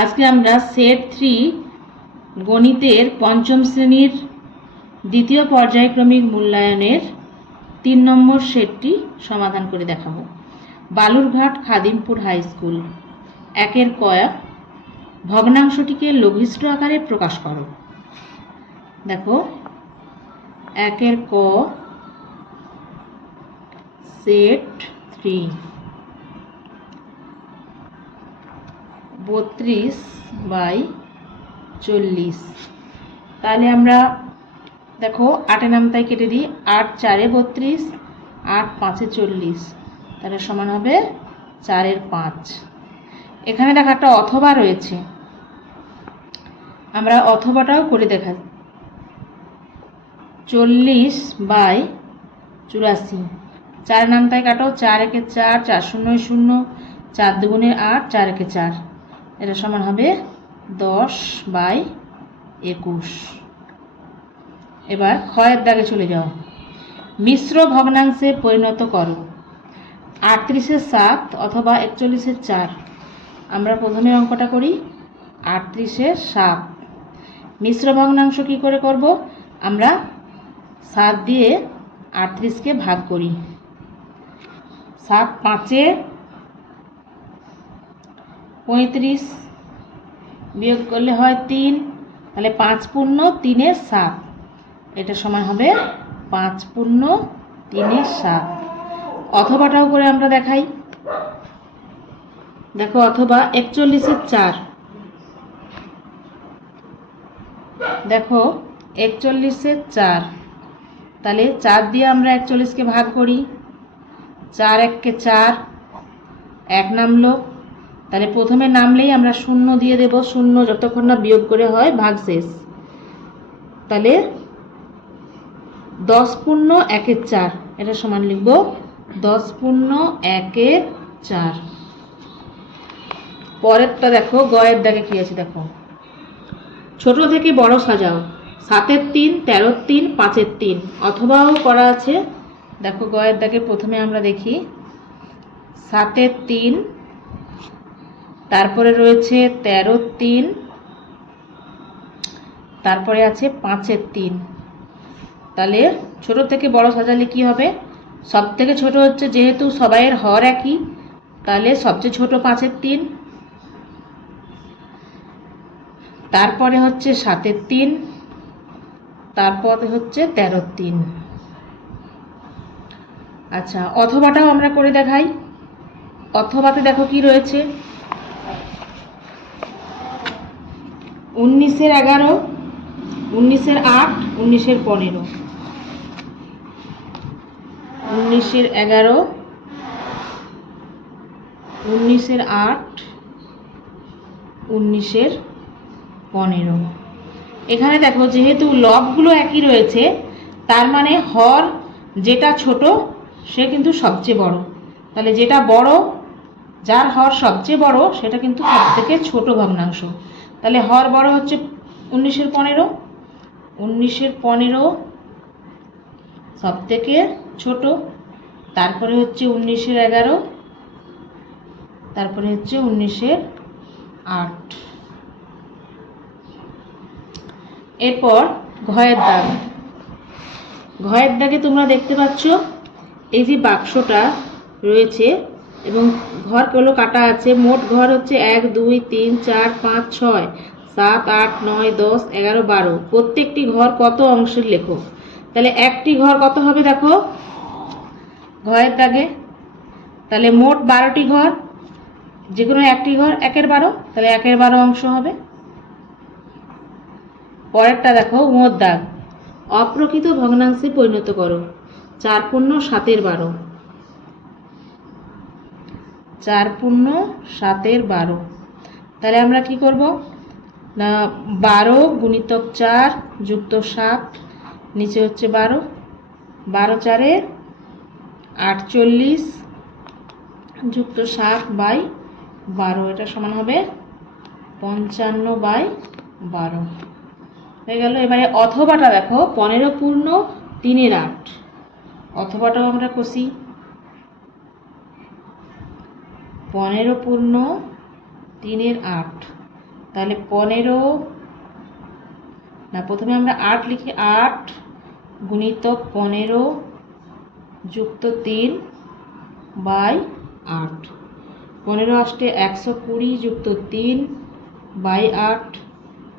আজকে আমরা সেট 3 গণিতের পঞ্চম শ্রেণীর দ্বিতীয় পর্যায়ক্রমিক মূল্যায়নের 3 নম্বর সেটটি সমাধান করে দেখাবো। Balurghat Khadimpur high school. একের ক, ভগ্নাংশটিকে লঘিষ্ঠ আকারে প্রকাশ করো। দেখো, একের ক, সেট 3 32/40। তাহলে আমরা দেখো 8 নামতায় কেটে দিই। 8 4 32, 8 5 40, তাহলে সমান হবে 4 5। এখানে দেখো একটা অথবা রয়েছে, আমরা অথবাটাও করে দেখা। 40/84, 4 নামতায় কাটো। 4 একে 4, 4 0 0, 4 দুগুণে 8, 4 একে 4, এটা সমান হবে 10/21। এবার ক্ষয়ের দাগে চলে যাও। মিশ্র ভগ্নাংশে পরিণত করো। 38-এর 7 অথবা 41-এর 4। আমরা প্রথমে অঙ্কটা করি। 38-এর 7 মিশ্র ভগ্নাংশ কি করে করব? আমরা 7 দিয়ে 38কে ভাগ করি। 7 5-এ 35, বিয়োগ করলে হয় 3, তাহলে 5 পূর্ণ 3-এর 7, এটা সমান হবে 5 পূর্ণ 3-এর 7। অথবাটাও করে আমরা দেখাই। দেখো, অথবা 41-এর 4। দেখো 41-এর 4, তাহলে 4 দিয়ে আমরা 41কে ভাগ করি। 4 1-কে 4, 1 নামলো, তাহলে প্রথমে নামলেই আমরা 0 দিয়ে দেব। 0 যতক্ষণ না বিয়োগ করে হয় ভাগশেষ। তাহলে 10 পূর্ণ 1-এর 4, এটা সমান লিখব 10 পূর্ণ 1-এর 4। পরেরটা দেখো, গয়ের দাগে কি আছে দেখো। ছোট থেকে বড় সাজাও। 7-এর 3, 13-এর 3, 5-এর 3, অথবাও করা আছে। দেখো, গয়ের দাগে প্রথমে আমরা দেখি 7-এর 3, তারপরে রয়েছে 13-এর 3, তারপরে আছে 5-এর 3। তাহলে ছোট থেকে বড় সাজালে কি হবে? সব থেকে ছোট হচ্ছে, যেহেতু সবাইয়ের হর একই, তাহলে সবচেয়ে ছোট 5-এর 3, তারপরে হচ্ছে 7-এর 3, তারপরে হচ্ছে 13-এর 3। আচ্ছা, অথবাটাও আমরা করে দেখাই। অথবাতে দেখো কি রয়েছে। 19-এর 11, 19-এর 8, 19-এর 15, 19-এর 11, 19-এর 8, 19-এর 15। এখানে দেখো, যেহেতু লবগুলো একই রয়েছে, তার মানে হর যেটা ছোট সে কিন্তু সবচেয়ে বড়। তাহলে যেটা বড়, যার হর সবচেয়ে বড়, সেটা কিন্তু সব থেকে ছোট ভগ্নাংশ। তাহলে হর বড় হচ্ছে 19-এর 15, 19-এর 15 সব থেকে ছোট, তারপরে হচ্ছে 19-এর 11, তারপরে হচ্ছে 19-এর 8। এরপর ঘয়ের দাগ। ঘয়ের দাগে তোমরা দেখতে পাচ্ছ এই যে বাক্সটা রয়েছে এবং ঘরগুলো কাটা আছে। মোট ঘর হচ্ছে 1 2 3 4 5 6 7 8 9 10 11 12। প্রত্যেকটি ঘর কত অংশের লেখো। তাহলে একটি ঘর কত হবে দেখো ঘয়ের দাগে। তাহলে মোট 12টি ঘর, যে কোনো একটি ঘর 1-এর 12, তাহলে 1-এর 12 অংশ হবে। পরেরটা দেখো, মোট দাগ। অপ্রকৃত ভগ্নাংশে পরিণত করো। 4 পূর্ণ 7-এর 12, 4 পূর্ণ 7-এর 12। তাহলে আমরা কি করব না, 12 গুণিতক 4 যুক্ত 7, নিচে হচ্ছে 12, 12 4-এ 48 যুক্ত 7/12, এটা সমান হবে 55/12 হয়ে গেল। এবারে অথবাটা দেখো, 15 পূর্ণ 3-এর 8। অথবাটাও আমরা কষি। 15 পূর্ণ 3-এর 8, তাহলে 15 না, প্রথমে আমরা 8 লিখি, 8 গুণিতক 15 যুক্ত 3 বাই 8। 15 অষ্টে 120 যুক্ত 3 বাই 8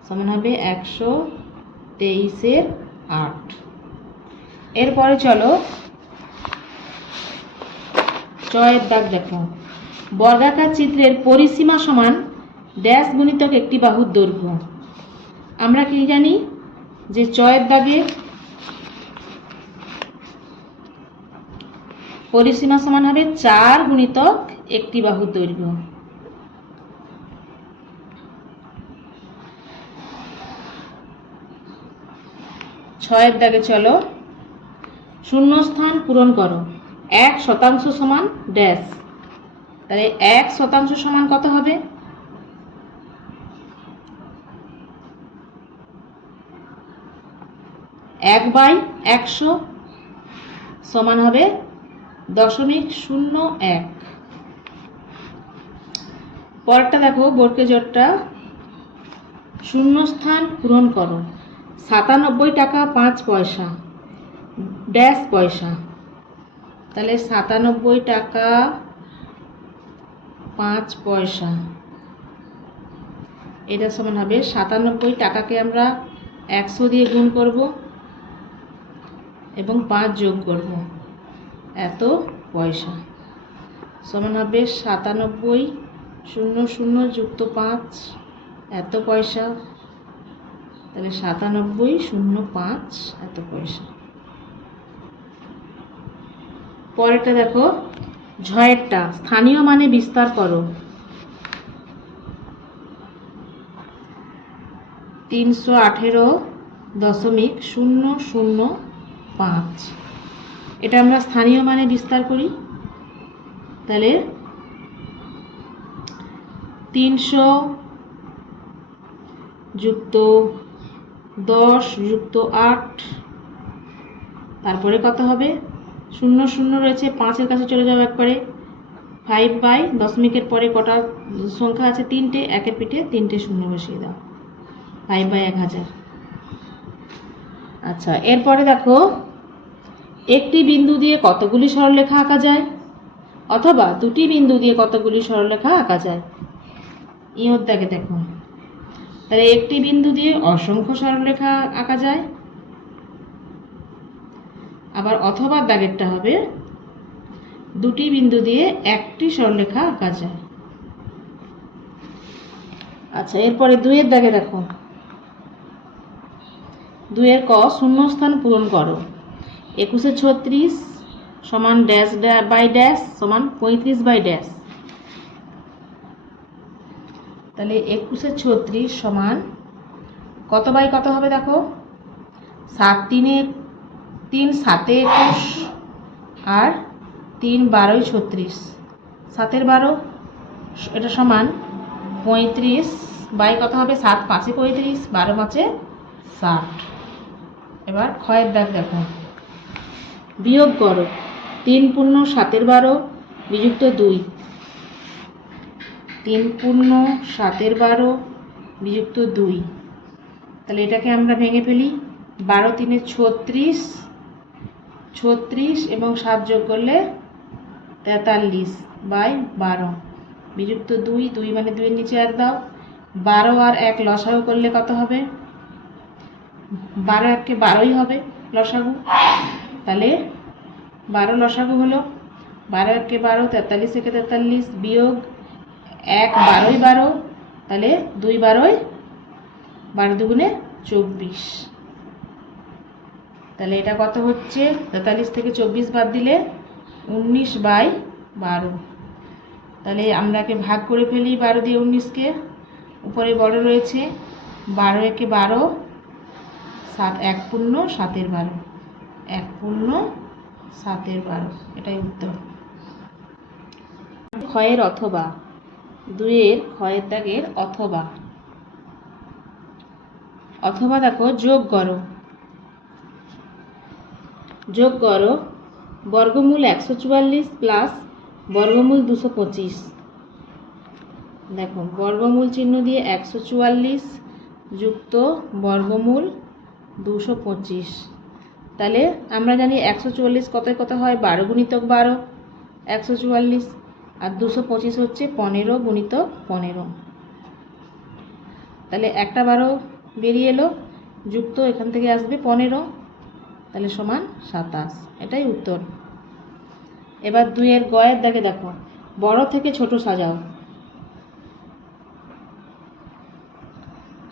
সমান হবে 123-এর 8। এরপরে চলো চয়ের দাগ দেখো। বর্গাকার চিত্রের পরিসীমা সমান ড্যাশ গুণিতক একটি বাহুর দৈর্ঘ্য। আমরা কি জানি যে চয়ের দাগে পরিসীমা সমান হবে 4 গুণিতক একটি বাহুর দৈর্ঘ্য। ছয়ের দাগে চলো শূন্যস্থান পূরণ করো। 1% সমান ড্যাশ। তাহলে 1% সমান কত হবে? 1/100 সমান হবে 0.01। পরেরটা দেখো, বর্গে জোড়টা শূন্যস্থান পূরণ করো। 97 টাকা 5 পয়সা ড্যাশ পয়সা। তাহলে 97 টাকা 5 পয়সা এটা সমান হবে 97 টাকাকে আমরা 100 দিয়ে গুণ করব এবং 5 যোগ করব, এত পয়সা সমান হবে 9700 যুক্ত 5 এত পয়সা। তাহলে 9705 এত পয়সা। পরেরটা দেখো ঝয়েরটা, স্থানীয় মানে বিস্তার করো। 318.005 এটা আমরা স্থানীয় মানে বিস্তার করি। তাহলে 300 যুক্ত 10 যুক্ত 8 তারপরে কত হবে? 00 রয়েছে, 5-এর কাছে চলে যাও একবারে। 5/দশমিকের পরে কটা সংখ্যা আছে? 3টে, একের পিঠে 3টে শূন্য বসিয়ে দাও। 5/1000। আচ্ছা, এরপরে দেখো একটি বিন্দু দিয়ে কতগুলি সরলরেখা আঁকা যায়, অথবা দুটি বিন্দু দিয়ে কতগুলি সরলরেখা আঁকা যায়। ইয়োর দাগে দেখো, তাহলে একটি বিন্দু দিয়ে অসংখ্য সরলরেখা আঁকা যায়। আবার অথবা দাগেরটা হবে দুটি বিন্দু দিয়ে একটি সরলরেখা আঁকা যায়। আচ্ছা, এরপরে 2-এর দাগে দেখো, 2-এর ক, শূন্যস্থান পূরণ করো। 2136 সমান ড্যাশ বাই ড্যাশ সমান 35 বাই ড্যাশ। তাহলে 2136 সমান কত বাই কত হবে দেখো? 3 7 21 আর 3 12 36, 7-এর 12 এটা সমান 35 বাই কত হবে? 7 5-এ 35, 12 5-এ 60। এবার ক্ষয়ের দাগ দেখো, বিয়োগ করো। 3 পূর্ণ 7-এর 12 বিযুক্ত 2, 3 পূর্ণ 7-এর 12 বিযুক্ত 2। তাহলে এটাকে আমরা ভেঙে ফেলি। 12 3-এ 36, 36 এবং 7 যোগ করলে 43/12 বিযুক্ত 2, 2 মানে 2-এর নিচে 1 দাও। 12 আর 1 লসাগু করলে কত হবে? 12 1-কে 12ই হবে লসাগু। তাহলে 12 লসাগু হলো 12 1-কে 12, 43 থেকে 43 বিয়োগ 1 12ই 12, তাহলে 2 12ই 12 দুগুণে 24। তাহলে এটা কত হচ্ছে? 43 থেকে 24 বাদ দিলে 19/12। তাহলে আমরা একে ভাগ করে ফেলি 12 দিয়ে 19-কে। উপরে বড় রয়েছে 12 1-এ 12, 7 1 পূর্ণ 7-এর 12, 1 পূর্ণ 7-এর 12, এটাই উত্তর। ক্ষয়ের অথবা, 2-এর ক্ষয়ের দাগের অথবা। অথবা দেখো যোগ করো। যোগ করো বর্গমূল 144 প্লাস বর্গমূল 225। দেখো বর্গমূল চিহ্ন দিয়ে 144 যুক্ত বর্গমূল 225। তাহলে আমরা জানি 144 কতয় কত হয়, 12 গুণিতক 12 144, আর 225 হচ্ছে 15 গুণিতক 15। তাহলে একটা 12 বেরিয়ে এলো, যুক্ত এখান থেকে আসবে 15, তাহলে সমান 27। এটাই উত্তর। এবার 2-এর গয়ের দাগে দেখো, বড় থেকে ছোট সাজাও।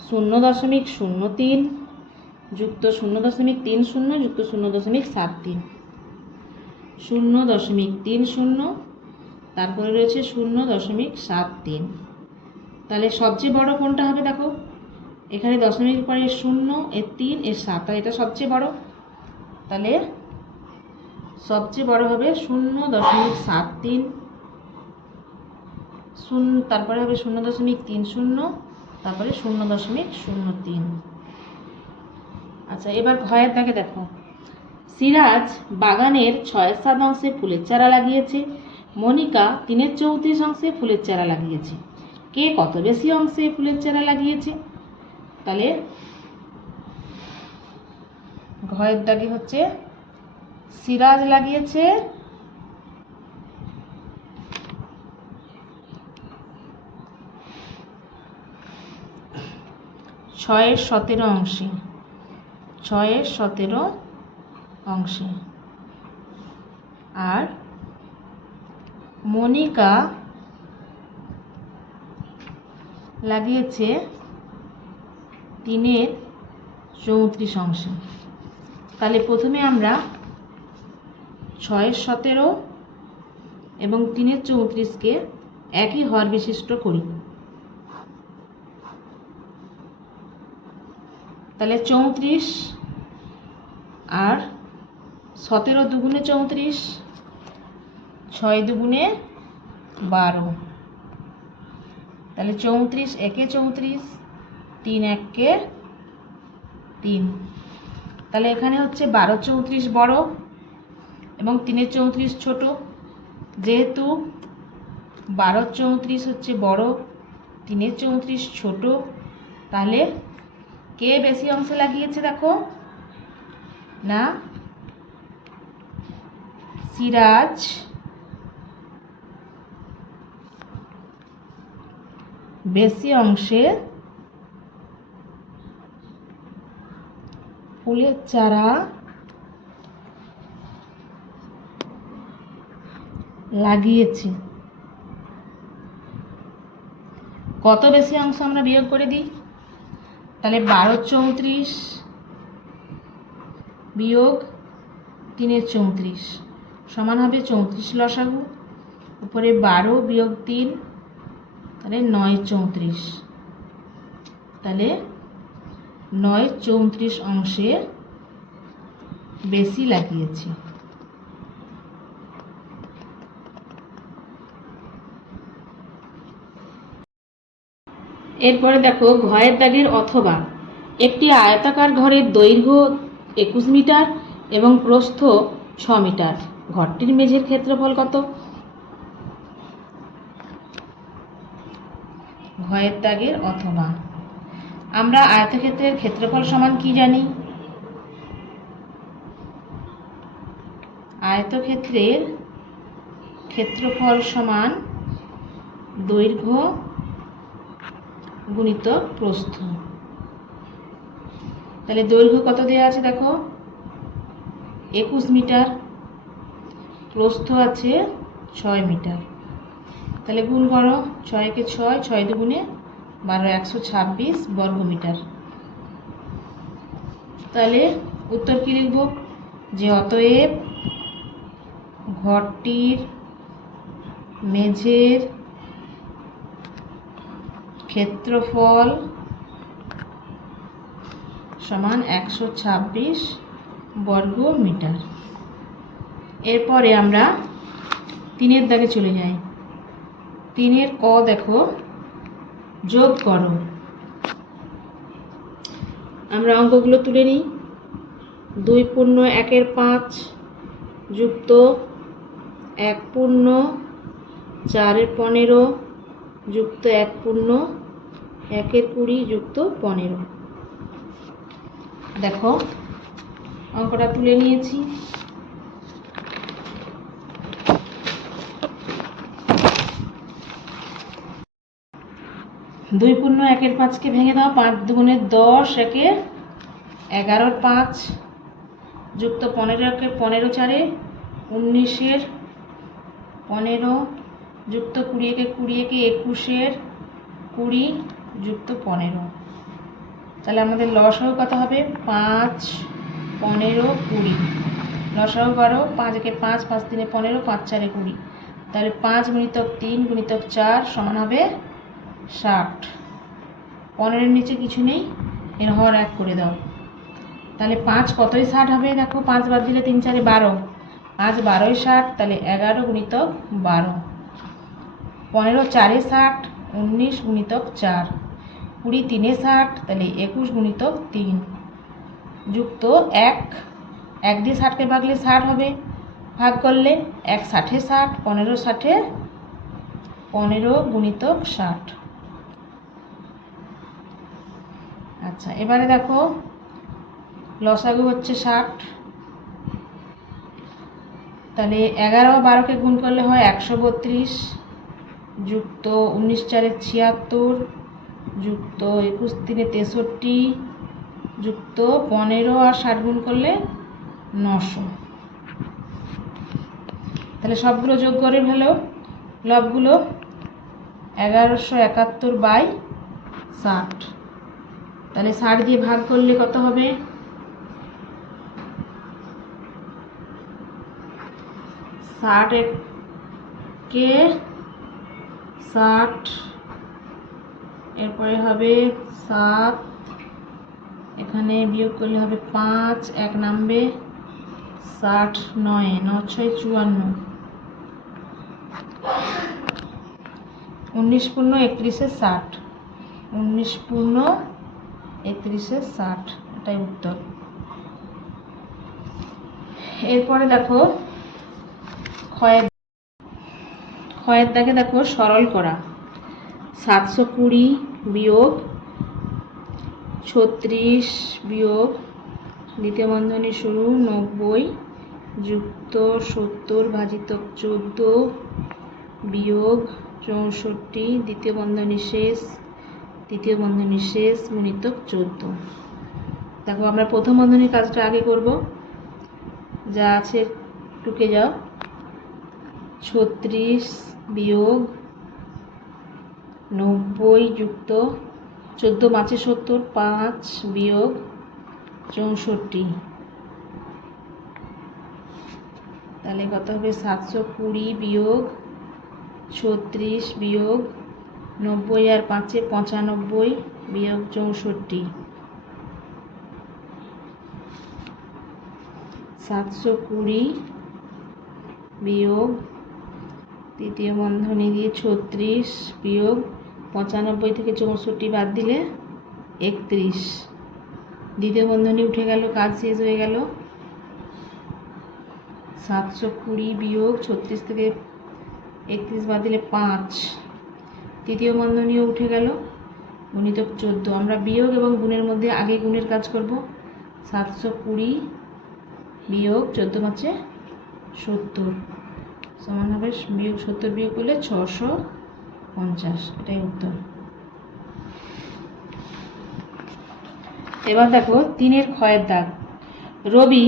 0.03 যুক্ত 0.30 যুক্ত 0.73, 0.30, তারপরে রয়েছে 0.73। তাহলে সবচেয়ে বড় কোনটা হবে দেখো, এখানে দশমিক পরে 0, এর 3, এর 7, আর এটা সবচেয়ে বড়। তাহলে সবচেয়ে বড় হবে 0.73, তারপরে হবে 0.30, তারপরে 0.03। আচ্ছা, এবার ঘয়ের দাগে দেখো, সিরাজ বাগানের 6/7 অংশে ফুলের চারা লাগিয়েছে, মনিকা 3/34 অংশে ফুলের চারা লাগিয়েছে। কে কত বেশি অংশে ফুলের চারা লাগিয়েছে? তাহলে ঘয়ের দাগে হচ্ছে সিরাজ লাগিয়েছে 6/17 অংশে, 6/17 অংশে, আর মনিকা লাগিয়েছে 3/34 অংশে। তাহলে প্রথমে আমরা 6/17 এবং 3/34কে একই হর বিশিষ্ট করি। তাহলে 34 আর 17 দুগুণে 34, 6 দুগুণে 12, তাহলে 34 একে 34, 3 একে 3। তাহলে এখানে হচ্ছে 12/34 বড় এবং 3/34 ছোট। যেহেতু 12/34 হচ্ছে বড়, 3/34 ছোট, তাহলে কে বেশি অংশে লাগিয়েছে দেখো না, সিরাজ বেশি অংশে ফুলের চারা লাগিয়েছে। কত বেশি অংশ আমরা বিয়োগ করে দিই, তাহলে 12/34 বিয়োগ 3/34 সমান হবে 34 লসাগু, উপরে 12 বিয়োগ 3, তাহলে 9/34। তাহলে 9/34 অংশে বেশি লাগিয়েছে। এরপরে দেখো ঘয়ের দাগের অথবা, একটি আয়তাকার ঘরের দৈর্ঘ্য 21 মিটার এবং প্রস্থ 6 মিটার, ঘরটির মেঝের ক্ষেত্রফল কত? ঘয়ের দাগের অথবা, আমরা আয়তক্ষেত্রের ক্ষেত্রফল সমান কি জানি? আয়তক্ষেত্রের ক্ষেত্রফল সমান দৈর্ঘ্য গুণিত প্রস্থ। তাহলে দৈর্ঘ্য কত দেওয়া আছে দেখো, 21 মিটার, প্রস্থ আছে 6 মিটার। তাহলে গুণ করো, 6 কে 6, 6 দুগুণে 12, 126 বর্গ মিটার। তাহলে উত্তর কি লিখব, যে অতএব ঘরটির মেঝের ক্ষেত্রফল সমান 126 বর্গ মিটার। এরপরে আমরা 3-এর দাগে চলে যাই। 3-এর ক দেখো, যোগ করো। আমরা অঙ্কগুলো তুলে নিই। 2 পূর্ণ 1-এর 5 যুক্ত 1 পূর্ণ 4-এর 15 যুক্ত 1 পূর্ণ 1-এর 20 যুক্ত 15। দেখো অঙ্কটা তুলে নিয়েছি। দুই পূর্ণ 1-এর 5কে ভেঙে দাও। 5 দুগুণে 10, 1-এ 11-এর 5 যুক্ত 15-কে 15 4-এ 19-এর 15 যুক্ত 20-কে 20-কে 21-এর 20 যুক্ত 15। তাহলে আমাদের লসাগু কত হবে? 5, 15, 20। লসাগু 12, 5-একে 5, 5 3-এ 15, 5 4-এ 20। তাহলে 5 গুণিতক 3 গুণিতক 4 সমান হবে 60। 15-এর নিচে কিছু নেই, এর হর 1 করে দাও। তাহলে 5 কতই 60 হবে? দেখো 5 বাদ দিলে 3 4-এ 12, 5 12-ই 60। তাহলে 11 গুণিতক 12, 15 4-এ 60, 19 গুণিতক 4, 20 3-এ 60, তাহলে 21 গুণিতক 3 যুক্ত 1। 1 দিয়ে 60-কে ভাগলে 60 হবে, ভাগ করলে 1 60-এ 60, 15 60-এ 15 গুণিতক 60। আচ্ছা, এবারে দেখো লসাগু হচ্ছে 60। তাহলে 11 ও 12-কে গুণ করলে হয় 132 যুক্ত 19 4-এ 76 যুক্ত 21 3-এ 63 যুক্ত 15 আর 60 গুণ করলে 900। তাহলে সবগুলো যোগ করে ফেলো লবগুলো। 1171/60। তাহলে 60 দিয়ে ভাগ করলে কত হবে? 60-কে 60, এরপরে হবে 7, এখানে বিয়োগ করলে হবে 5, 1 নামবে 60, 9 9 6 54, 19 পূর্ণ 31-এ 60, 19 পূর্ণ 31-এ 60, এটাই উত্তর। এরপরে দেখো ক্ষয়ের দাগে দেখো সরল করা। 720 বিয়োগ 36 বিয়োগ দ্বিতীয় বন্ধনী শুরু 90 যুক্ত 70 ভাজিতক 14 বিয়োগ 64 দ্বিতীয় বন্ধনী শেষ তৃতীয় বন্ধনী শেষ গুণিতক 14। দেখো আমরা প্রথম বন্ধনীর কাজটা আগে করব, যা আছে টুকে যাও। 36 বিয়োগ 90 যুক্ত 14 5-এ 70, 5 বিয়োগ 64, তাহলে কত হবে? 720 বিয়োগ 36 বিয়োগ 90 আর 5-এ 95 বিয়োগ 64, 720 বিয়োগ তৃতীয় বন্ধনী দিয়ে 36 বিয়োগ 95 থেকে 64 বাদ দিলে 31, দ্বিতীয় বন্ধনী উঠে গেল, কাজ শেষ হয়ে গেল। 720 বিয়োগ 36 থেকে 31 বাদ দিলে 5, তৃতীয় বন্ধনীও উঠে গেল, গুণিতক 14। আমরা বিয়োগ এবং গুণের মধ্যে আগে গুণের কাজ করব। 720 বিয়োগ 14 5-এ 70 সমান হবে বিয়োগ 70 বিয়োগ করলে 650, এটাই উত্তর। এবার দেখো 3-এর ক্ষয়ের দাগ। রবি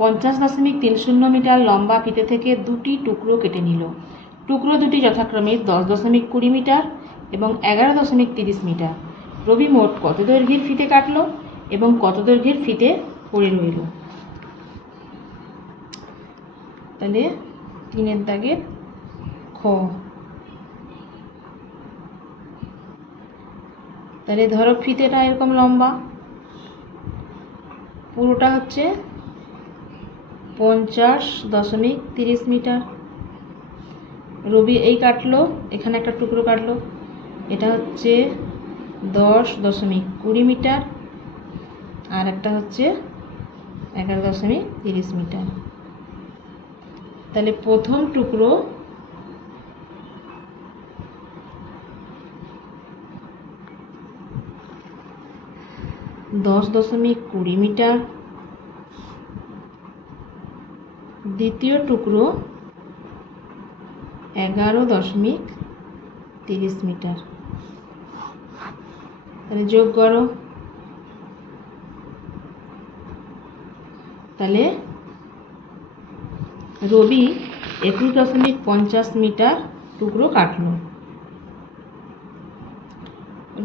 50.30 মিটার লম্বা ফিতে থেকে 2টি টুকরো কেটে নিল। টুকরো দুটি যথাক্রমে 10.20 মিটার এবং 11.30 মিটার। রবি মোট কত দৈর্ঘ্যের ফিতে কাটলো এবং কত দৈর্ঘ্যের ফিতে পড়ে রইল? তাহলে 3-এর দাগের খ। তাহলে ধরো ফিতেটা এরকম লম্বা, পুরোটা হচ্ছে 50.30 মিটার। রবি এই কাটলো, এখানে একটা টুকরো কাটলো, এটা হচ্ছে 10.20 মিটার আর একটা হচ্ছে 11.30 মিটার। তাহলে প্রথম টুকরো 10.20 মিটার, দ্বিতীয় টুকরো 11.30 মিটার। তাহলে যোগ করো। তাহলে রবি 21.50 মিটার টুকরো কাটলো।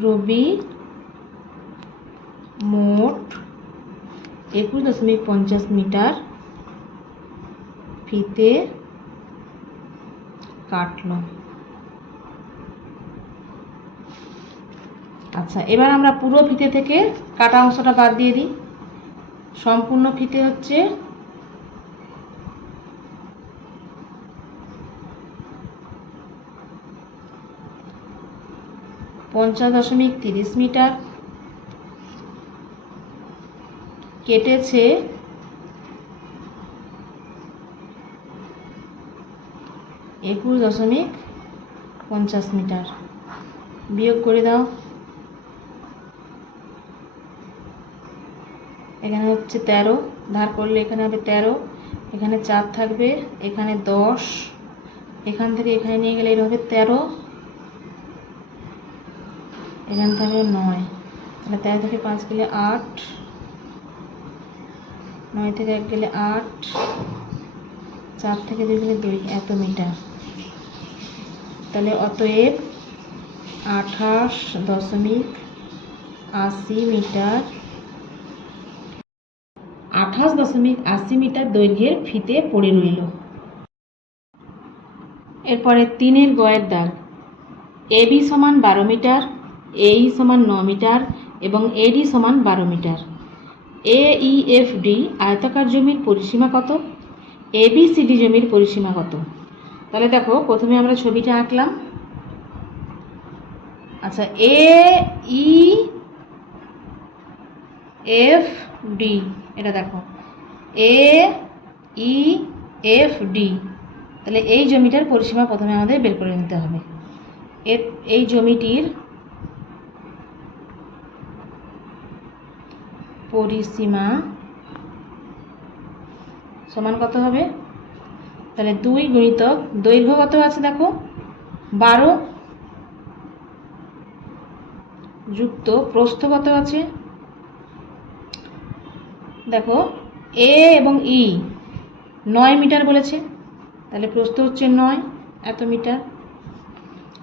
রবি মোট 21.50 মিটার ফিতে কাটলো। আচ্ছা, এবার আমরা পুরো ফিতে থেকে কাটা অংশটা বাদ দিয়ে দিই। সম্পূর্ণ ফিতে হচ্ছে 50.30 মিটার, কেটেছে 21.50 মিটার। বিয়োগ করে দাও। এখানে হচ্ছে 13, ধার করলে এখানে হবে 13, এখানে 4 থাকবে, এখানে 10, এখান থেকে এখানে নিয়ে গেলে এটা হবে 13, এখানে থাকবে 9, তাহলে 13 থেকে 5 গেলে 8, 9 থেকে 1 গেলে 8, 4 থেকে 2 গেলে 2, এত মিটার। তাহলে অতএব 28.80 মিটার 28.80 মিটার দৈর্ঘ্যের ফিতে পড়ে রইল। এরপরে 3-এর গয়ের দাগ। এবি সমান 12 মিটার, এই সমান 9 মিটার এবং এডি সমান 12 মিটার। AEFD আয়তাকার জমির পরিসীমা কত? ABCD জমির পরিসীমা কত? তাহলে দেখো, প্রথমে আমরা ছবিটা আঁকলাম। আচ্ছা, AEFD, এটা দেখো AEFD, তাহলে এই জমিটার পরিসীমা প্রথমে আমাদের বের করে নিতে হবে। এই জমিটির পরিসীমা সমান কত হবে? তাহলে 2 গুণিতক দৈর্ঘ্য কত আছে দেখো 12 যুক্ত প্রস্থ কত আছে দেখো এ এবং ই 9 মিটার বলেছে, তাহলে প্রস্থ হচ্ছে 9, এত মিটার,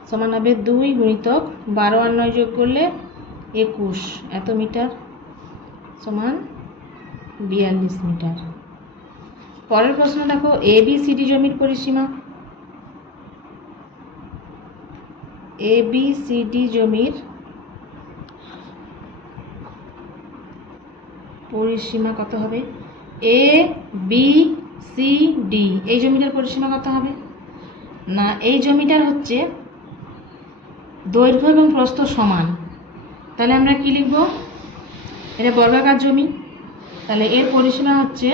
সমান হবে 2 গুণিতক 12 আর 9 যোগ করলে 21, এত মিটার, সমান 42 মিটার। পরের প্রশ্ন দেখো, ABCD জমির পরিসীমা। ABCD জমির পরিসীমা কত হবে? ABCD এই জমিটার পরিসীমা কত হবে? না, এই জমিটার হচ্ছে দৈর্ঘ্য এবং প্রস্থ সমান, তাহলে আমরা কি লিখব? এটা বর্গাকার জমি, তাহলে এর পরিসীমা হচ্ছে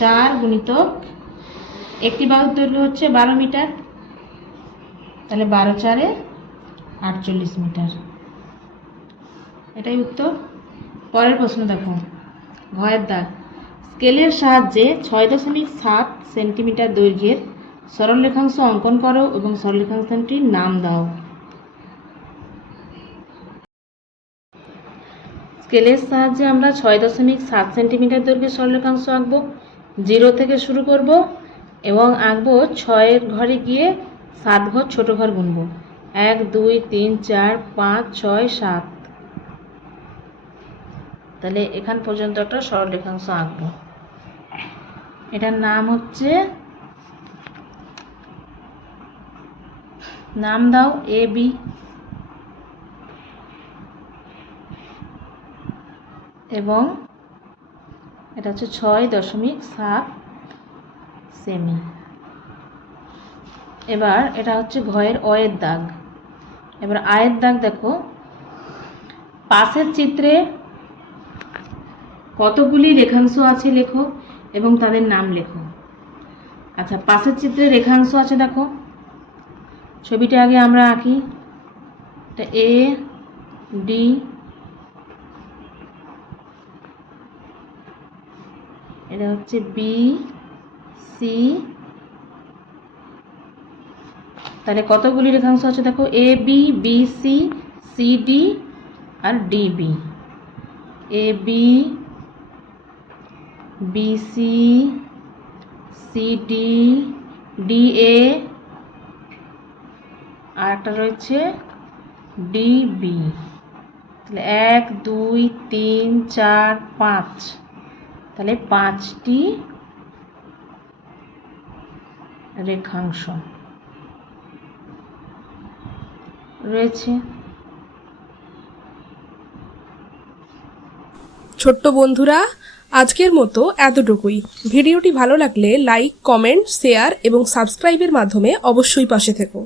4 গুণিতক একটি বাহুর দৈর্ঘ্য হচ্ছে 12 মিটার, তাহলে 12 4 48 মিটার, এটাই উত্তর। পরের প্রশ্ন দেখো, ঘয়ের দাগ। স্কেলের সাহায্যে 6.7 সেন্টিমিটার দৈর্ঘ্যের সরলরেখাংশ অঙ্কন করো এবং সরলরেখাংশটির নাম দাও। স্কেলের সাহায্যে আমরা 6.7 সেন্টিমিটার দৈর্ঘ্যের সরলরেখাংশ আঁকবো। 0 থেকে শুরু করব এবং আঁকবো 6-এর ঘরে গিয়ে 7 ঘর ছোট ঘর গুনবো। 1 2 3 4 5 6 7, তাহলে এখান পর্যন্ত একটা সরলরেখাংশ আঁকবো। এটার নাম হচ্ছে, নাম দাও AB, এবং এটা হচ্ছে 6.7 সেমি। এবার এটা হচ্ছে ঘয়ের অয়ের দাগ। এবার আয়ের দাগ দেখো, পাশের চিত্রে কতগুলি রেখাংশ আছে লেখো এবং তাদের নাম লেখো। আচ্ছা, পাশের চিত্রে রেখাংশ আছে দেখো, ছবিটা আগে আমরা আঁকি। এটা A D এটা হচ্ছে বি সি। তাহলে কতগুলি রেখাংশ আছে দেখো, A B, B C, C D আর D B. A B, B C, C D, D A, আর একটা রয়েছে ডি বি। তাহলে 1 2 3 4 5, তাহলে 5টি রেখাংশ রয়েছে। ছোট্ট বন্ধুরা, আজকের মতো এতটুকুই। ভিডিওটি ভালো লাগলে লাইক, কমেন্ট, শেয়ার এবং সাবস্ক্রাইবের মাধ্যমে অবশ্যই পাশে থেকো।